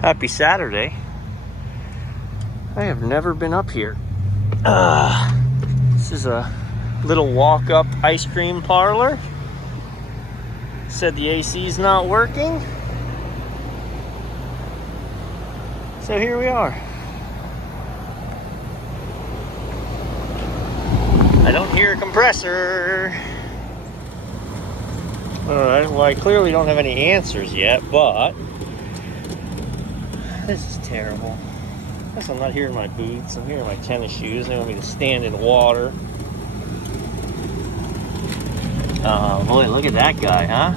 Happy Saturday. I have never been up here. This is a little walk-up ice cream parlor. Said the AC's not working. So here we are. I don't hear a compressor. Alright, well I clearly don't have any answers yet, but this is terrible. I guess I'm not hearing my boots, I'm hearing my tennis shoes. They want me to stand in water. Oh boy, look at that guy, huh?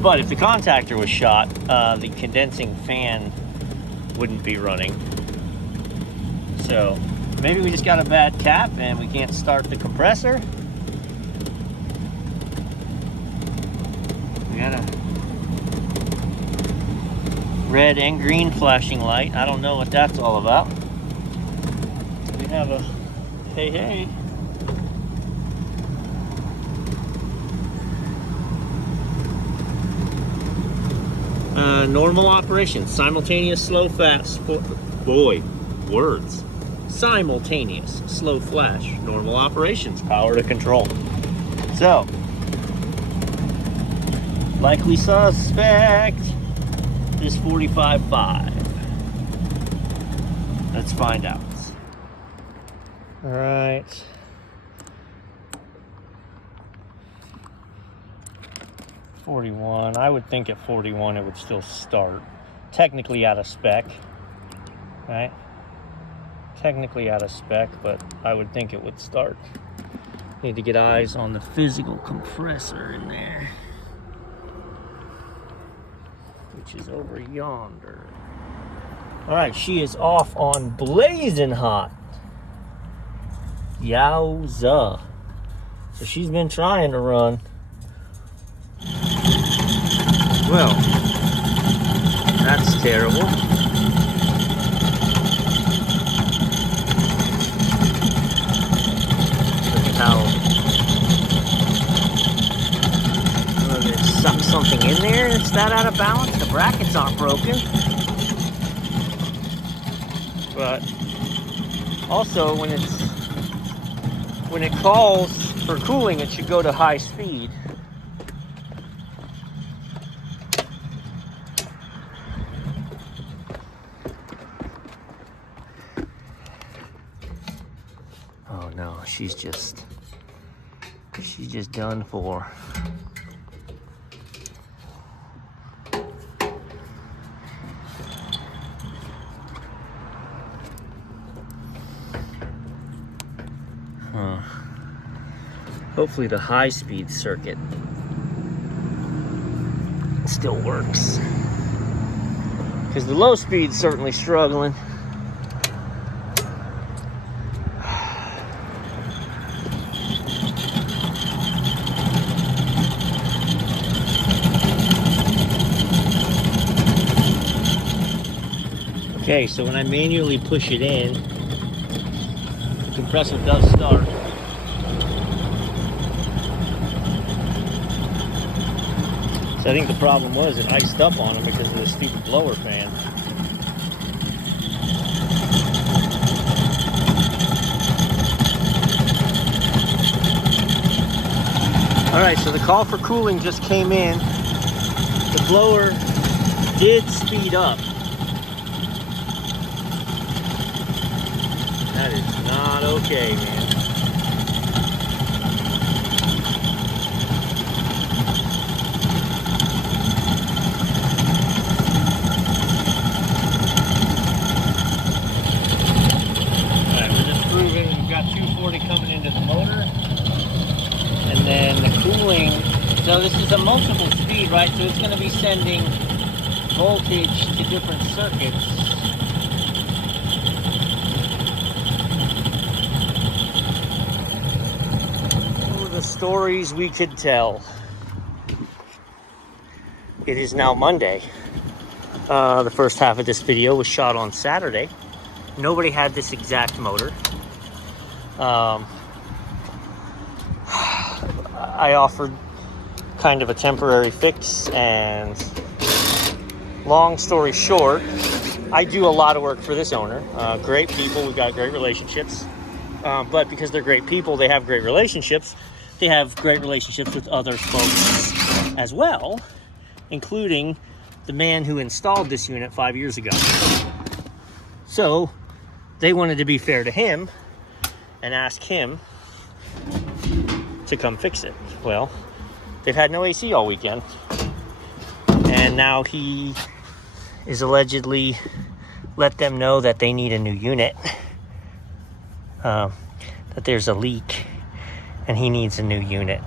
But if the contactor was shot, the condensing fan wouldn't be running. So maybe we just got a bad cap and we can't start the compressor. We got a red and green flashing light. I don't know what that's all about. We have a hey. Normal operation, simultaneous slow fast. Boy, words. Simultaneous slow flash, normal operations, power to control. So, likely suspect is 45.5. Let's find out. All right. .41. I would think at 41 it would still start. Technically out of spec, right? Technically out of spec, but I would think it would start. Need to get eyes on the physical compressor in there, which is over yonder. All right, she is off on blazing hot. Yowza. So she's been trying to run. Well, that's terrible. Look at how they suck something in there. It's that out of balance. The brackets aren't broken. But also when it calls for cooling, it should go to high speed. Oh no, she's just done for. Hopefully the high-speed circuit still works, because the low speed's certainly struggling. Okay, so when I manually push it in, the compressor does start. So I think the problem was it iced up on him because of the stupid blower fan. Alright, so the call for cooling just came in. The blower did speed up. That is not okay, man. Alright, we're just proving we've got 240 coming into the motor. And then the cooling, so this is a multiple speed, right? So it's going to be sending voltage to different circuits. The stories we could tell. It is now Monday. The first half of this video was shot on Saturday. Nobody had this exact motor. I offered kind of a temporary fix, and long story short, I do a lot of work for this owner. Great people, we've got great relationships. But because they're great people, they have great relationships. They have great relationships with other folks as well, including the man who installed this unit 5 years ago. So they wanted to be fair to him and ask him to come fix it. Well, they've had no AC all weekend, and now he is allegedly let them know that they need a new unit, that there's a leak and he needs a new unit.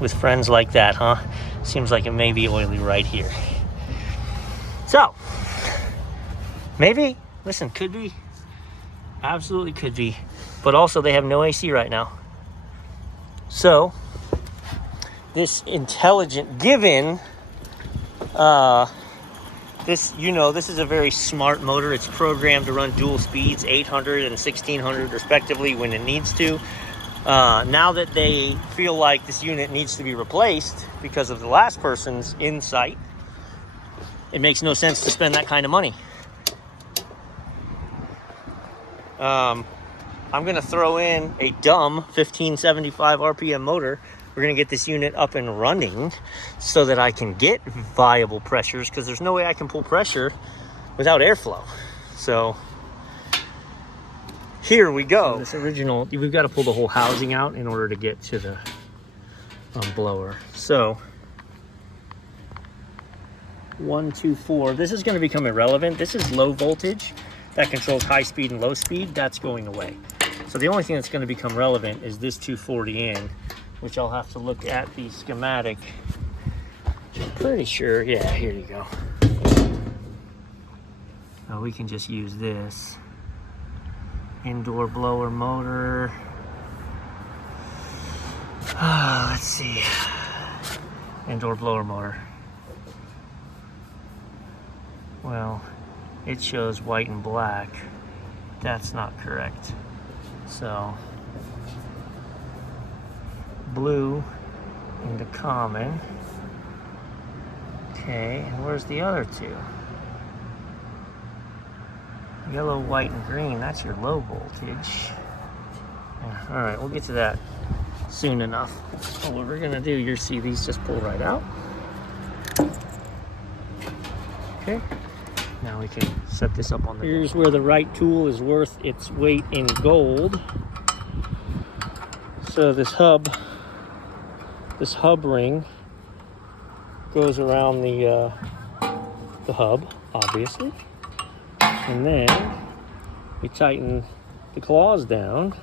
With friends like that, huh? Seems like it may be oily right here. So, maybe, listen, could be, absolutely could be, but also they have no AC right now. So, this intelligent, given, this is a very smart motor. It's programmed to run dual speeds, 800 and 1600 respectively when it needs to. Now that they feel like this unit needs to be replaced because of the last person's insight, it makes no sense to spend that kind of money. I'm gonna throw in a dumb 1575 RPM motor. We're gonna get this unit up and running so that I can get viable pressures, because there's no way I can pull pressure without airflow. So here we go. So this original, we've got to pull the whole housing out in order to get to the blower. So 124, this is going to become irrelevant. This is low voltage that controls high speed and low speed. That's going away. So the only thing that's going to become relevant is this 240 in, which I'll have to look at the schematic. I'm pretty sure, yeah, here you go. Now we can just use this indoor blower motor. Let's see, indoor blower motor. Well, it shows white and black. That's not correct. So blue into common. Okay, and where's the other two? Yellow, white, and green, that's your low voltage. Yeah, all right, we'll get to that soon enough. So what we're gonna do, you'll see these just pull right out. Okay, now we can set this up on the Here's where the right tool is worth its weight in gold. So this hub ring goes around the hub, obviously. And then we tighten the claws down,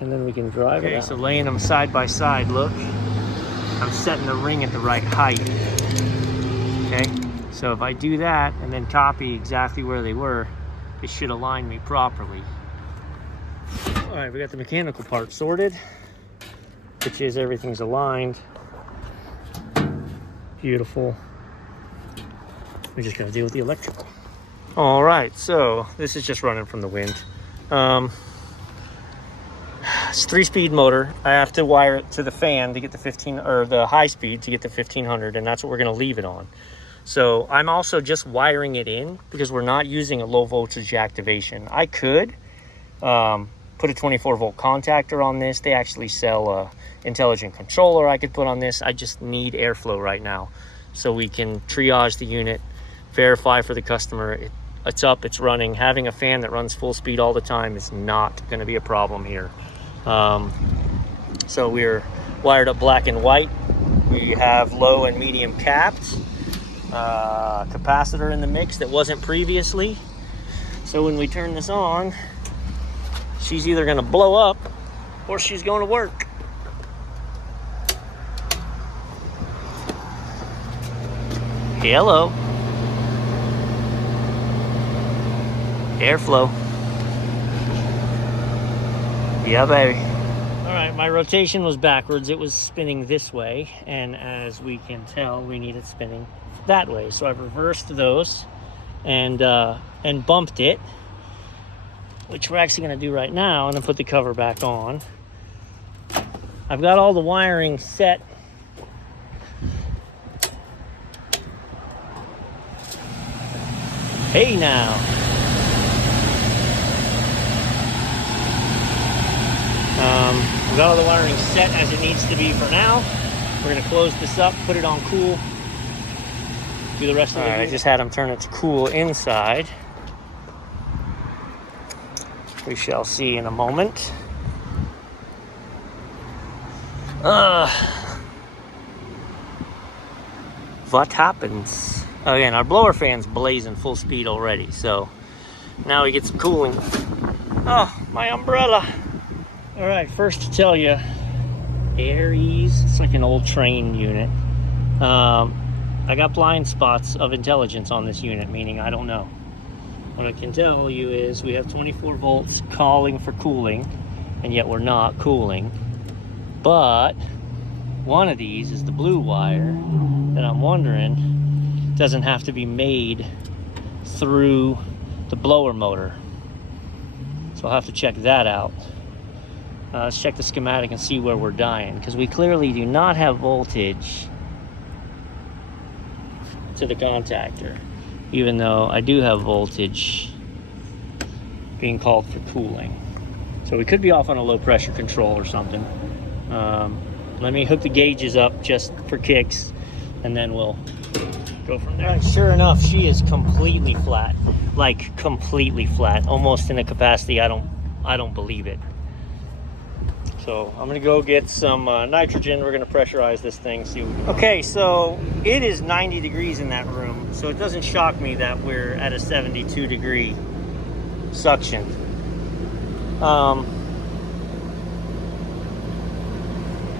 and then we can drive it out. So laying them side by side, look, I'm setting the ring at the right height. Okay, so if I do that and then copy exactly where they were, it should align me properly. All right, we got the mechanical part sorted, which is everything's aligned. Beautiful. We're just gonna deal with the electrical. All right, so this is just running from the wind. It's a 3-speed motor. I have to wire it to the fan to get the the high speed to get the 1500, and that's what we're gonna leave it on. So I'm also just wiring it in because we're not using a low voltage activation. I could put a 24 volt contactor on this. They actually sell a intelligent controller I could put on this. I just need airflow right now so we can triage the unit, verify for the customer it's up, it's running. Having a fan that runs full speed all the time is not going to be a problem here. So we're wired up black and white. We have low and medium capped. Capacitor in the mix that wasn't previously. So when we turn this on, she's either going to blow up or she's going to work. Hello. Airflow. Yeah, baby. All right, my rotation was backwards. It was spinning this way, and as we can tell, we need it spinning that way. So I've reversed those and bumped it, which we're actually going to do right now, and then put the cover back on. I've got all the wiring set Hey now. We've got all the wiring set as it needs to be for now. We're gonna close this up, put it on cool, do the rest of it. All right, I just had them turn it to cool inside. We shall see in a moment. What happens? Again, our blower fan's blazing full speed already, so now we get some cooling. Oh, my umbrella. All right, first to tell you, Aries, it's like an old train unit. I got blind spots of intelligence on this unit, meaning I don't know. What I can tell you is we have 24 volts calling for cooling, and yet we're not cooling. But one of these is the blue wire that I'm wondering doesn't have to be made through the blower motor. So I'll have to check that out. Let's check the schematic and see where we're dying, because we clearly do not have voltage to the contactor, even though I do have voltage being called for cooling. So we could be off on a low pressure control or something. Let me hook the gauges up just for kicks, and then we'll go from there. All right, sure enough, she is completely flat, like completely flat, almost in a capacity I don't believe it. So I'm gonna go get some nitrogen. We're gonna pressurize this thing, see what we can. Okay, so it is 90 degrees in that room, so it doesn't shock me that we're at a 72 degree suction.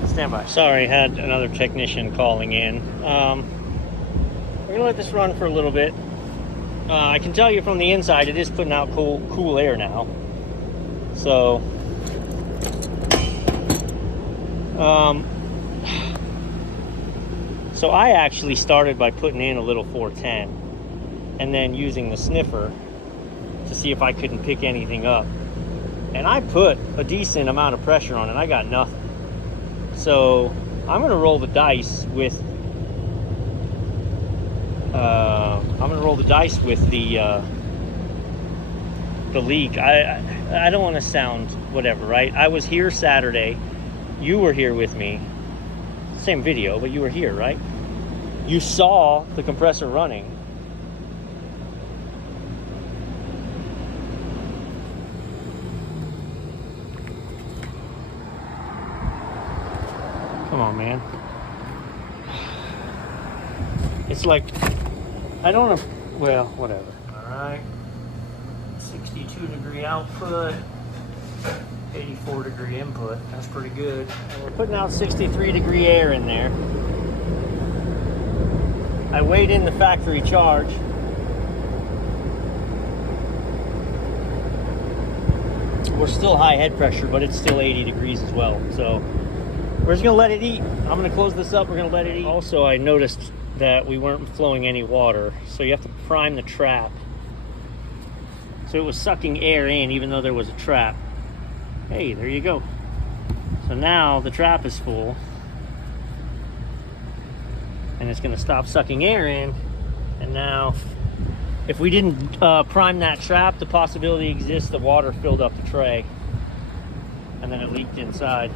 Stand by. Sorry, had another technician calling in. We're gonna let this run for a little bit. I can tell you from the inside, it is putting out cool air now. So, so I actually started by putting in a little 410 and then using the sniffer to see if I couldn't pick anything up. And I put a decent amount of pressure on it. I got nothing. So I'm gonna roll the dice with the leak. I don't want to sound whatever, right? I was here Saturday. You were here with me. Same video, but you were here, right? You saw the compressor running. Come on, man. It's like, I don't know, well, whatever. All right. 62 degree output, 84 degree input. That's pretty good. And we're putting out 63 degree air in there. I weighed in the factory charge. We're still high head pressure, but it's still 80 degrees as well. So we're just gonna let it eat. I'm gonna close this up, we're gonna let it eat. Also, I noticed that we weren't flowing any water, so you have to prime the trap. So it was sucking air in even though there was a trap. Hey, there you go. So now the trap is full, and it's gonna stop sucking air in. And now, if we didn't prime that trap, the possibility exists that water filled up the tray and then it leaked inside.